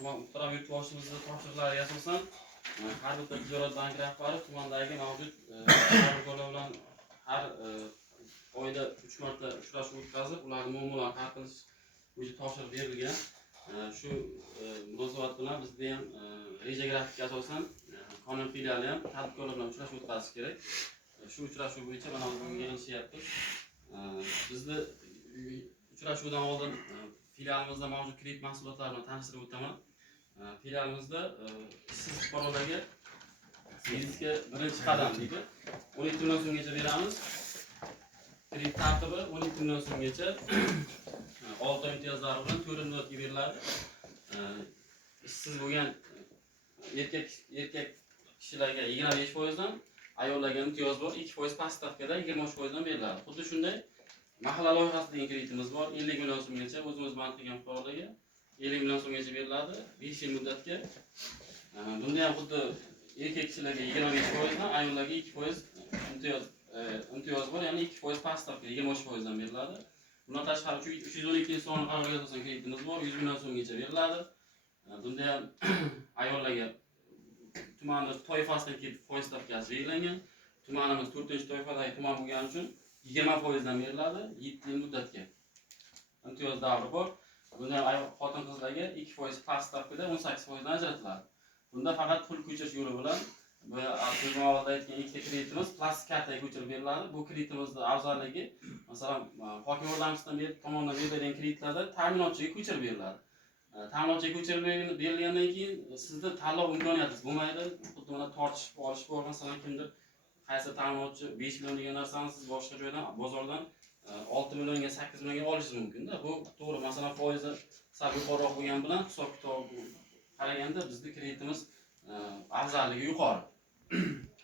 Muhtaram yurtboshimizning topshiriqlariga asosan har bitta tijorat bank rahbari tumandagi mavjud tadbirkorlar bilan har oyda 3 marta uchrashuv o'tkazib, ularning muammolarini hal qilish bo'yicha topshiriq berilgan. Shu munosabat bilan bizda ham reja grafikka asosan qonun filiali ham tadbirkorlar bilan uchrashuv o'tkazish kerak. Shu uchrashuv bo'yicha mana bugun yig'ilishyapmiz. Bizda uchrashuvdan oldin filialimizda mavjud kredit mahsulotlarini tanishtirib o'taman. Filialimizda ishsiz fuqarolarga kreditga birinchi qadam deydi. 12 million so'mgacha beramiz. Kredit tartibi 12 million so'mgacha 6 oy imtiyozlari bilan 4 muddatga beriladi. Ishsiz bo'lgan erkak kishilarga 25% dan, ayollarga imtiyoz bor, 2% past stavkada 23% dan beriladi. Xuddi shunday mahalla loyihasi degan kreditimiz bor, 50 million so'mgacha o'zimiz band qilgan fuqarolarga 50 million so'mgacha beriladi 5 yil muddatga. Bunda ham xuddi erkak kishilarga 25% dan, ayollarga 2% imtiyoz bor, ya'ni 2% past stavka 23% dan beriladi. Bundan tashqari 312 sonli qarorga asosan kreditimiz bor, 100 million so'mgacha beriladi. Bunda ham ayollarga tumanimiz toifasidan kelib foiz stavkasi belgilangan. Tumanimiz 4-toifadagi tuman bo'lgani uchun 20% dan beriladi 7 yil muddatga. Imtiyoz davri bor. Bunda xotin-qizlarga 2% past stavkada 18% dan ajratiladi. Bunda faqat pul ko'chirish yo'li bilan bu avvalda aytgan ikkita kreditimiz plastik kartaga ko'chirib beriladi. Bu kreditimizning afzalligi, masalan, hokim yordamchisidan tomonidan berilgan kreditlarda ta'minotchiga ko'chirib beriladi. Ta'minotchiga ko'chirib berilgandan keyin sizda tanlov imkoniyatingiz bo'lmaydi. Xuddi mana tortishib olish bor, masalan, kimdir qaysi ta'minotchi 5 million degan narsani siz boshqa joydan, bozordan 6 millionga, 8 millionga olishingiz mumkin-da. Bu to'g'ri, masalan, foizi sal yuqoriroq bo'lgani bilan hisob-kitob qaraganda bizning kreditimiz afzalligi yuqori.